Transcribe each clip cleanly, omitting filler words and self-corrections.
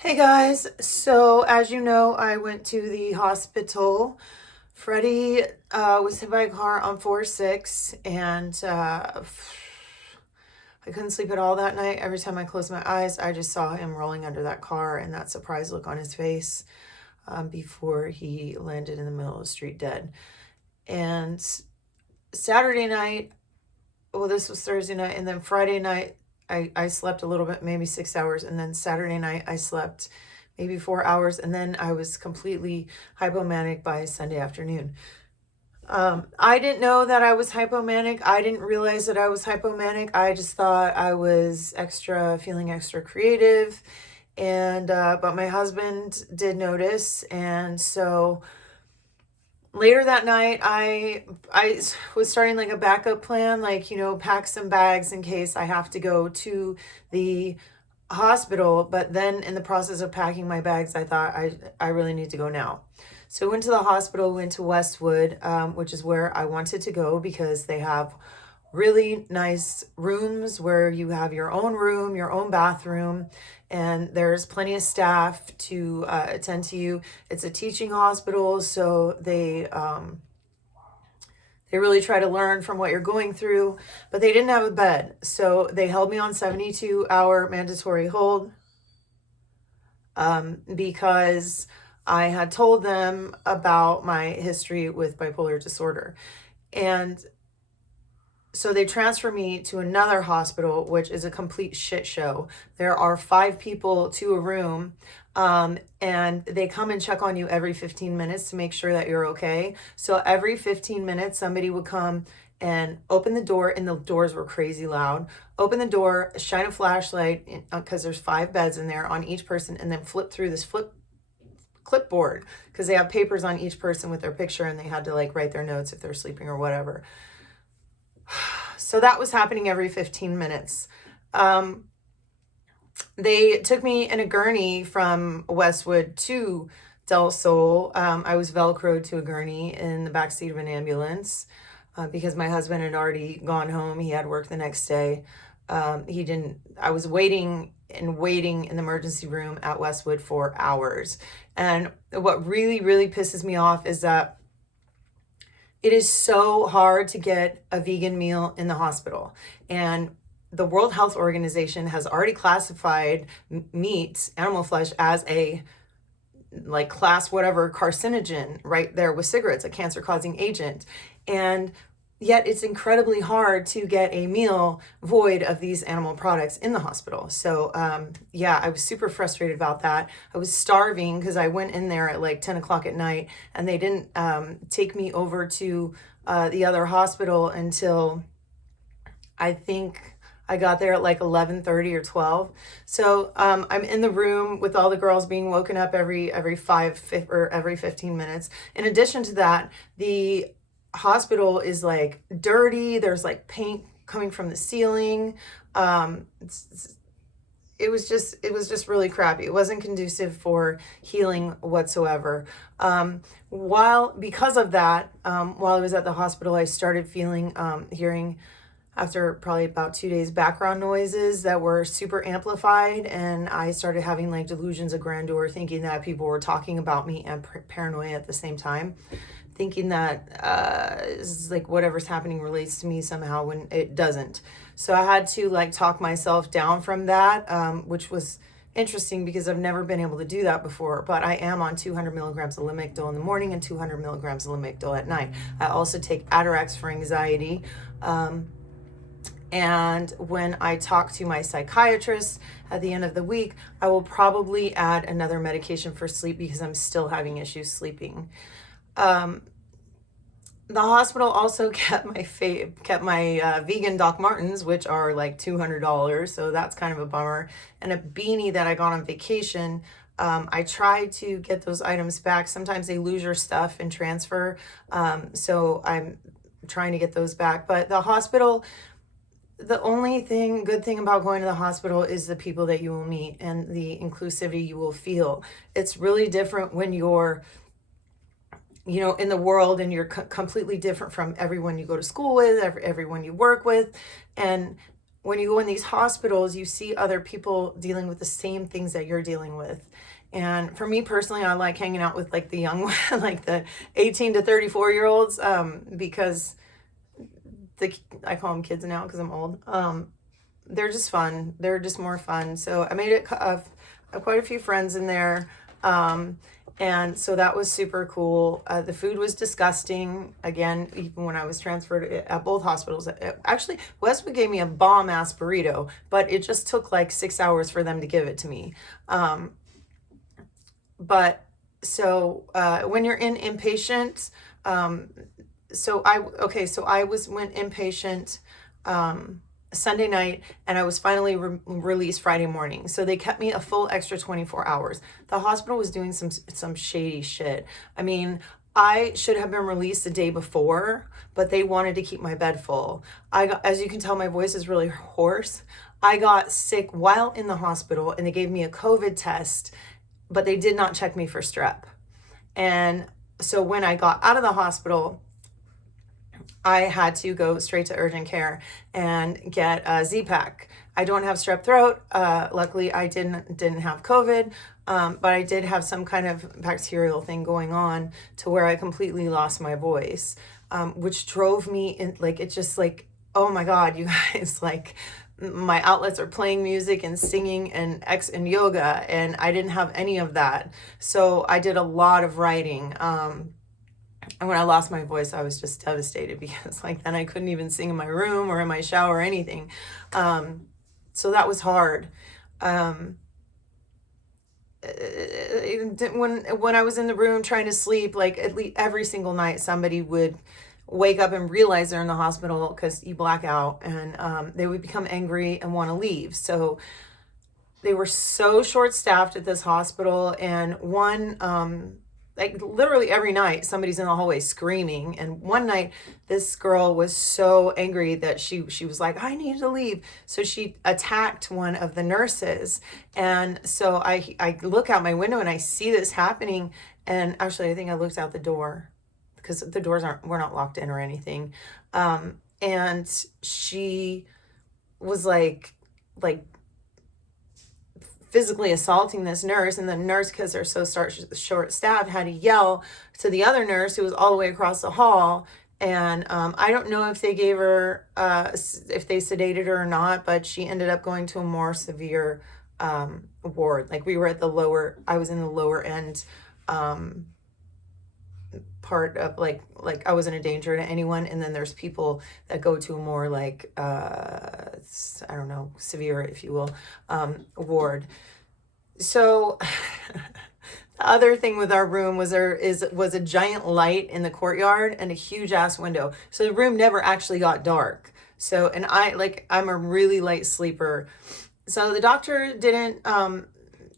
Hey guys, so as you know, I went to the hospital. Freddie was hit by a car on 4-6, and I couldn't sleep at all that night. Every time I closed my eyes, I just saw him rolling under that car and that surprised look on his face before he landed in the middle of the street dead. And Saturday night, well, this was Thursday night, and then Friday night, I slept a little bit, maybe 6 hours, and then Saturday night I slept maybe 4 hours, and then I was completely hypomanic by Sunday afternoon. I didn't know that I was hypomanic. I didn't realize that I was hypomanic. I just thought I was feeling extra creative, and but my husband did notice, and so later that night I was starting like a backup plan, like, pack some bags in case I have to go to the hospital. But then in the process of packing my bags, I thought I really need to go now. So I went to the hospital, went to Westwood, which is where I wanted to go because they have really nice rooms where you have your own room, your own bathroom, and there's plenty of staff to attend to you. It's a teaching hospital, so they really try to learn from what you're going through, but they didn't have a bed. So they held me on 72-hour mandatory hold because I had told them about my history with bipolar disorder. And so they transfer me to another hospital, which is a complete shit show. There are 5 people to a room, and they come and check on you every 15 minutes to make sure that you're okay. So every 15 minutes, somebody would come and open the door, and the doors were crazy loud. Open the door, shine a flashlight, because there's 5 beds in there on each person, and then flip through this clipboard, because they have papers on each person with their picture, and they had to like write their notes if they're sleeping or whatever. So that was happening every 15 minutes. They took me in a gurney from Westwood to Del Sol. I was Velcroed to a gurney in the backseat of an ambulance because my husband had already gone home. He had work the next day. I was waiting in the emergency room at Westwood for hours. And what really, really pisses me off is that it is so hard to get a vegan meal in the hospital. And the World Health Organization has already classified meat, animal flesh, as a like class whatever carcinogen right there with cigarettes, a cancer causing agent. And yet it's incredibly hard to get a meal void of these animal products in the hospital. So yeah, I was super frustrated about that. I was starving because I went in there at like 10 o'clock at night, and they didn't take me over to the other hospital until I think I got there at like 11:30 or 12. So I'm in the room with all the girls being woken up every 15 minutes. In addition to that, the hospital is like dirty. There's like paint coming from the ceiling. It was just really crappy. It wasn't conducive for healing whatsoever. Because of that, while I was at the hospital, I started hearing, after probably about 2 days, background noises that were super amplified, and I started having like delusions of grandeur, thinking that people were talking about me, and paranoia at the same time, thinking that like whatever's happening relates to me somehow when it doesn't. So I had to like talk myself down from that, which was interesting because I've never been able to do that before. But I am on 200 milligrams of Lamictal in the morning and 200 milligrams of Lamictal at night. I also take Atarax for anxiety. And when I talk to my psychiatrist at the end of the week, I will probably add another medication for sleep because I'm still having issues sleeping. The hospital also kept my vegan Doc Martens, which are like $200, so that's kind of a bummer, and a beanie that I got on vacation. I tried to get those items back. Sometimes they lose your stuff and transfer, so I'm trying to get those back. But the hospital, the only good thing about going to the hospital is the people that you will meet and the inclusivity you will feel. It's really different when you're in the world, and you're completely different from everyone you go to school with, everyone you work with. And when you go in these hospitals, you see other people dealing with the same things that you're dealing with. And for me personally, I like hanging out with like the young, like the 18 to 34-year-olds, because I call them kids now because I'm old. They're just fun. They're just more fun. So I made it quite a few friends in there. And so that was super cool. The food was disgusting. Again, even when I was transferred at both hospitals. Actually, Westwood gave me a bomb-ass burrito, but it just took like 6 hours for them to give it to me. But so when you're in inpatient, so I went inpatient Sunday night, and I was finally released Friday morning. So they kept me a full extra 24 hours. The hospital was doing some shady shit. I mean, I should have been released the day before, but they wanted to keep my bed full. As you can tell, my voice is really hoarse. I got sick while in the hospital, and they gave me a COVID test, but they did not check me for strep. And so when I got out of the hospital, I had to go straight to urgent care and get a Z-Pack. I don't have strep throat. Luckily, I didn't have COVID, but I did have some kind of bacterial thing going on to where I completely lost my voice, which drove me in, like, it's just like, oh my God, you guys, like, my outlets are playing music and singing and yoga, and I didn't have any of that. So I did a lot of writing. And when I lost my voice, I was just devastated because like then I couldn't even sing in my room or in my shower or anything. So that was hard. When I was in the room trying to sleep, like at least every single night, somebody would wake up and realize they're in the hospital because you black out, and they would become angry and want to leave. So they were so short-staffed at this hospital, and like literally every night somebody's in the hallway screaming. And one night this girl was so angry that she was like, I need to leave. So she attacked one of the nurses. And so I look out my window and I see this happening. And actually I think I looked out the door because the doors were not locked in or anything. And she was like physically assaulting this nurse, and the nurse, because they're so short-staffed, had to yell to the other nurse who was all the way across the hall. And I don't know if they gave her, if they sedated her or not, but she ended up going to a more severe ward. Like I was in the lower end part of like I wasn't a danger to anyone. And then there's people that go to a more like I don't know, severe, if you will, ward. So the other thing with our room was was a giant light in the courtyard and a huge ass window. So the room never actually got dark. So, and I'm a really light sleeper. So the doctor didn't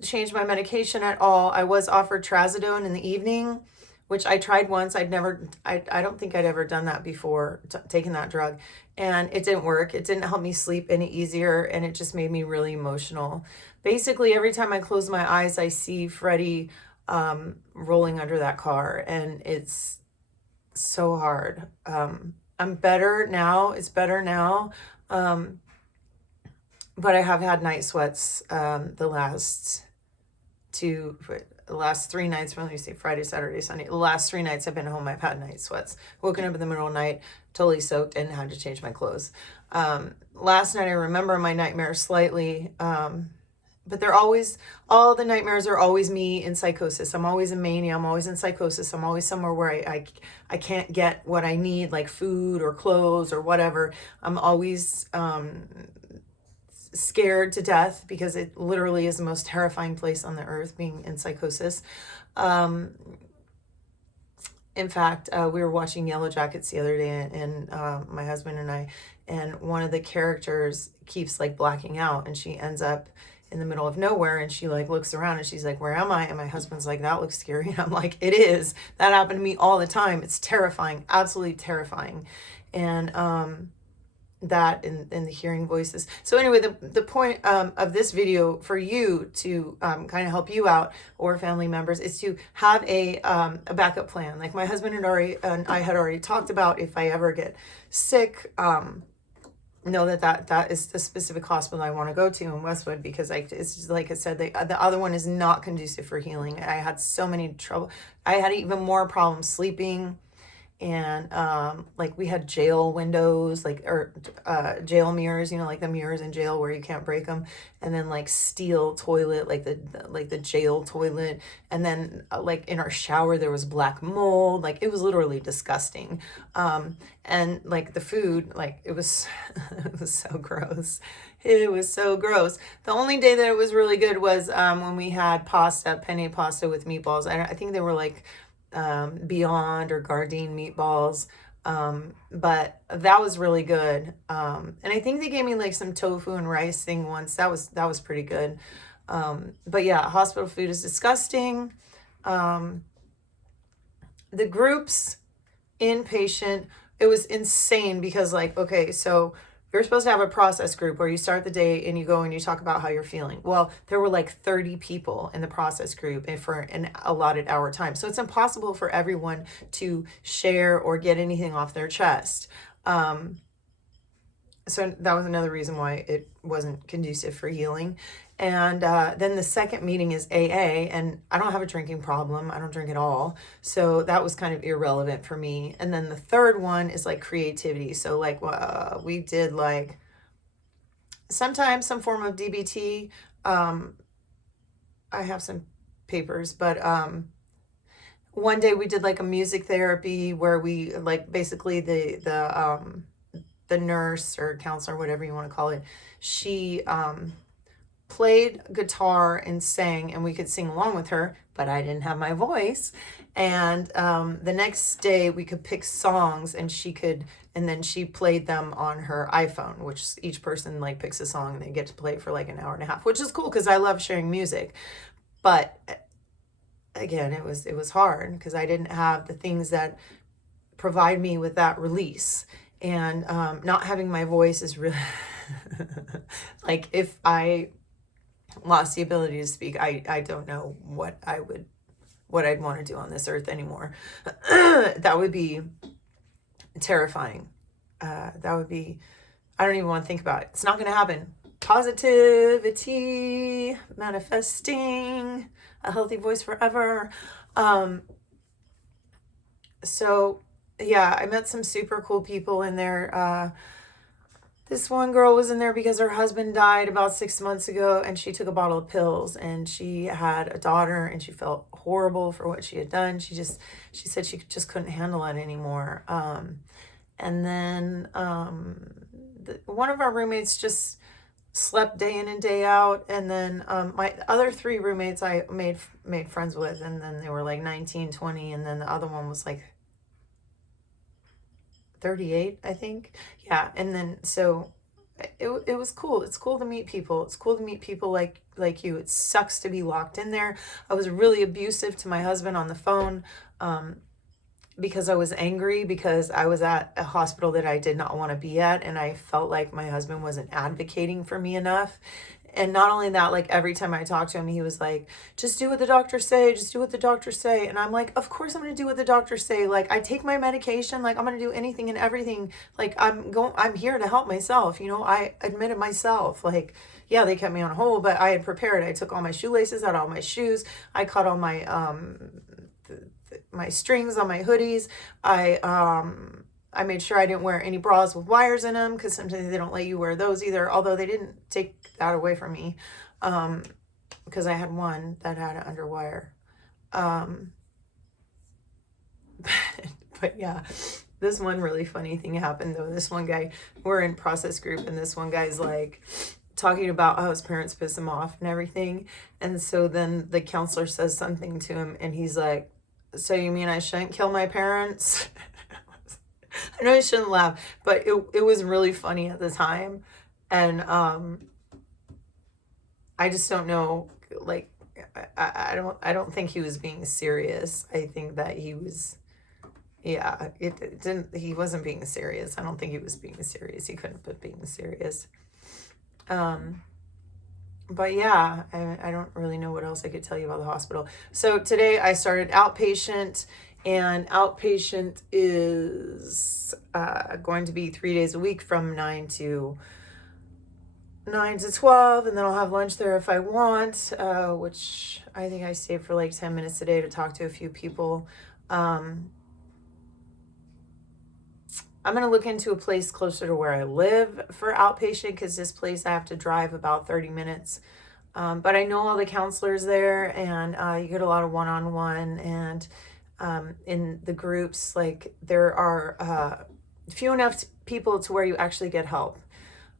change my medication at all. I was offered trazodone in the evening, which I tried once. I don't think I'd ever done that before, taken that drug, and it didn't work. It didn't help me sleep any easier, and it just made me really emotional. Basically, every time I close my eyes, I see Freddy rolling under that car, and it's so hard. I'm better now. It's better now. But I have had night sweats the last 3 nights, let me see, Friday, Saturday, Sunday. The last 3 nights I've been home, I've had night sweats. Woken up in the middle of the night, totally soaked, and had to change my clothes. Last night I remember my nightmares slightly, but all the nightmares are always me in psychosis. I'm always in mania. I'm always in psychosis. I'm always somewhere where I can't get what I need, like food or clothes or whatever. I'm always scared to death because it literally is the most terrifying place on the earth, being in psychosis. In fact, we were watching Yellow Jackets the other day, and my husband and I, and one of the characters keeps like blacking out, and she ends up in the middle of nowhere, and she like looks around and she's like, where am I? And my husband's like, that looks scary. And I'm like, it is. That happened to me all the time. It's terrifying, absolutely terrifying. And that and the hearing voices. So anyway, the point of this video for you to kind of help you out, or family members, is to have a backup plan. Like my husband and I had already talked about, if I ever get sick, know that is the specific hospital I want to go to in Westwood, because it's just, like I said, the other one is not conducive for healing. I had so many trouble. I had even more problems sleeping. And like we had jail windows, like, or jail mirrors, like the mirrors in jail where you can't break them, and then like steel toilet, like the jail toilet, and then like in our shower there was black mold. Like it was literally disgusting. And like the food, like it was it was so gross. It was so gross. The only day that it was really good was when we had penne pasta with meatballs. I think they were like Beyond or Gardein meatballs. But that was really good. And I think they gave me like some tofu and rice thing once. That was pretty good. But yeah, hospital food is disgusting. The groups, inpatient, it was insane because, like, okay, so you're supposed to have a process group where you start the day and you go and you talk about how you're feeling. Well, there were like 30 people in the process group and for an allotted hour time. So it's impossible for everyone to share or get anything off their chest. So that was another reason why it wasn't conducive for healing. And then the second meeting is AA, and I don't have a drinking problem. I don't drink at all. So that was kind of irrelevant for me. And then the third one is like creativity. So like we did like sometimes some form of DBT. I have some papers, but one day we did like a music therapy where we like basically the nurse or counselor, whatever you want to call it, she played guitar and sang, and we could sing along with her, but I didn't have my voice. And the next day we could pick songs, and then she played them on her iPhone, which each person like picks a song and they get to play it for like an hour and a half, which is cool because I love sharing music. But again, it was hard because I didn't have the things that provide me with that release. And not having my voice is really like, if I lost the ability to speak, I don't know what I'd want to do on this earth anymore. That would be terrifying. That would be, I don't even want to think about it. It's not going to happen. Positivity, manifesting a healthy voice forever. So yeah, I met some super cool people in there. This one girl was in there because her husband died about 6 months ago, and she took a bottle of pills, and she had a daughter, and she felt horrible for what she had done. She said she just couldn't handle it anymore. And then one of our roommates just slept day in and day out. And then my other 3 roommates I made friends with, and then they were like 19, 20, and then the other one was like 38, I think. Yeah. And then so it was cool. It's cool to meet people. It's cool to meet people like you. It sucks to be locked in there. I was really abusive to my husband on the phone because I was angry because I was at a hospital that I did not want to be at, and I felt like my husband wasn't advocating for me enough. And not only that, like every time I talked to him, he was like, just do what the doctors say, just do what the doctors say. And I'm like, of course I'm going to do what the doctors say. Like, I take my medication, like I'm going to do anything and everything. Like I'm here to help myself. I admitted myself, like, yeah, they kept me on hold, but I had prepared. I took all my shoelaces out, all my shoes. I cut all my, my strings on my hoodies. I made sure I didn't wear any bras with wires in them, because sometimes they don't let you wear those either, although they didn't take that away from me, because I had one that had an underwire. But yeah, this one really funny thing happened though. This one guy, we're in process group, and this one guy's like talking about how his parents piss him off and everything. And so then the counselor says something to him, and he's like, so you mean I shouldn't kill my parents? I know I shouldn't laugh, but it was really funny at the time. And I just don't know, like, I don't think he was being serious. I think that he was, yeah, he wasn't being serious. I don't think he was being serious. He couldn't have been being serious. But yeah, I don't really know what else I could tell you about the hospital. So today I started outpatient, And outpatient is going to be 3 days a week from 9 to 12, and then I'll have lunch there if I want, which I think I stay for like 10 minutes a day to talk to a few people. I'm going to look into a place closer to where I live for outpatient, because this place I have to drive about 30 minutes. But I know all the counselors there, and you get a lot of one-on-one, and in the groups, like there are few enough people to where you actually get help.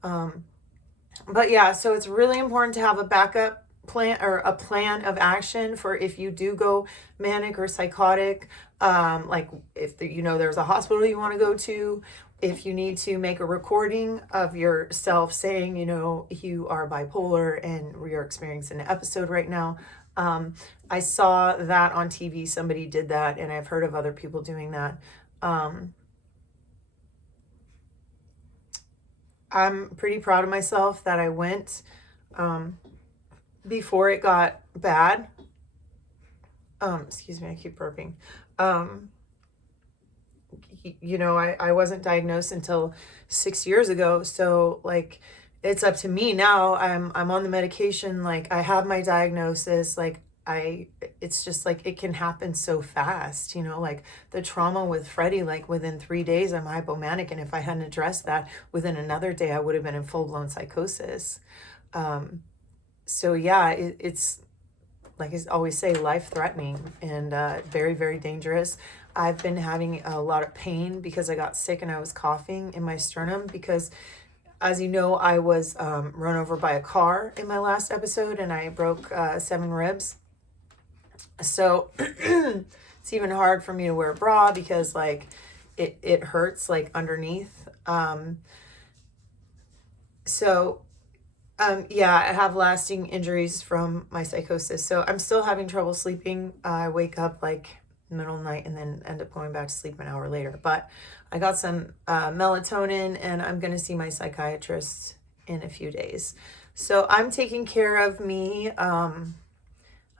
But yeah, so it's really important to have a backup plan or a plan of action for if you do go manic or psychotic. Like if there's a hospital you want to go to, if you need to make a recording of yourself saying, you are bipolar and you're experiencing an episode right now. I saw that on TV. Somebody did that, and I've heard of other people doing that. I'm pretty proud of myself that I went before it got bad. Excuse me, I keep burping. I wasn't diagnosed until 6 years ago. So like, it's up to me now. I'm on the medication. Like, I have my diagnosis. Like, it's just like, it can happen so fast, like the trauma with Freddy, like within 3 days, I'm hypomanic. And if I hadn't addressed that within another day, I would have been in full-blown psychosis. So yeah, it's like I always say, life-threatening and very, very dangerous. I've been having a lot of pain because I got sick and I was coughing in my sternum because, as you know, I was run over by a car in my last episode, and I broke 7 ribs. So it's even hard for me to wear a bra because like it hurts like underneath. Yeah, I have lasting injuries from my psychosis. So I'm still having trouble sleeping. I wake up like middle of the night and then end up going back to sleep an hour later. But I got some melatonin, and I'm going to see my psychiatrist in a few days. So I'm taking care of me.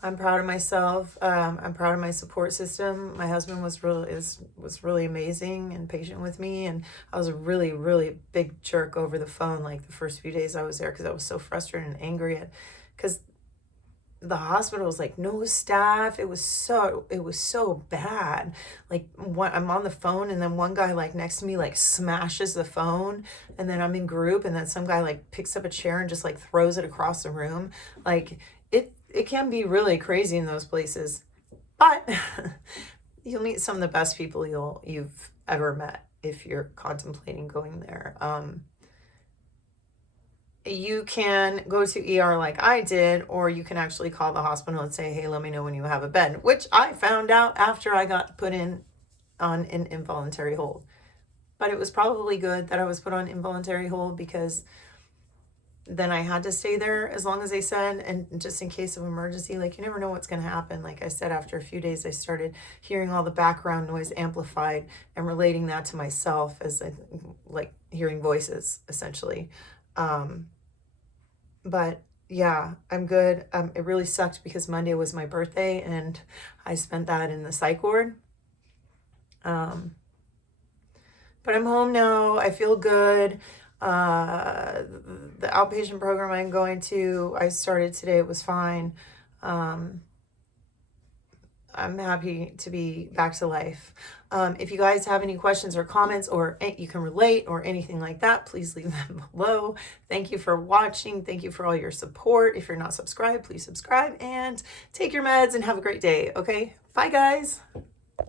I'm proud of myself. I'm proud of my support system. My husband was really amazing and patient with me, and I was a really, really big jerk over the phone like the first few days I was there, because I was so frustrated and angry because the hospital was like no staff. It was so bad. Like I'm on the phone, and then one guy like next to me like smashes the phone, and then I'm in group, and then some guy like picks up a chair and just like throws it across the room. Like it can be really crazy in those places, but you'll meet some of the best people you've ever met if you're contemplating going there. You can go to ER like I did, or you can actually call the hospital and say, hey, let me know when you have a bed, which I found out after I got put on an involuntary hold. But it was probably good that I was put on involuntary hold, because then I had to stay there as long as they said, and just in case of emergency, like you never know what's going to happen. Like I said, after a few days, I started hearing all the background noise amplified and relating that to myself as like hearing voices, essentially. But yeah, I'm good. It really sucked because Monday was my birthday, and I spent that in the psych ward. But I'm home now. I feel good. The outpatient program I'm going to, I started today. It was fine. I'm happy to be back to life. If you guys have any questions or comments, or you can relate or anything like that, please leave them below. Thank you for watching. Thank you for all your support. If you're not subscribed, please subscribe and take your meds and have a great day. Okay. Bye guys.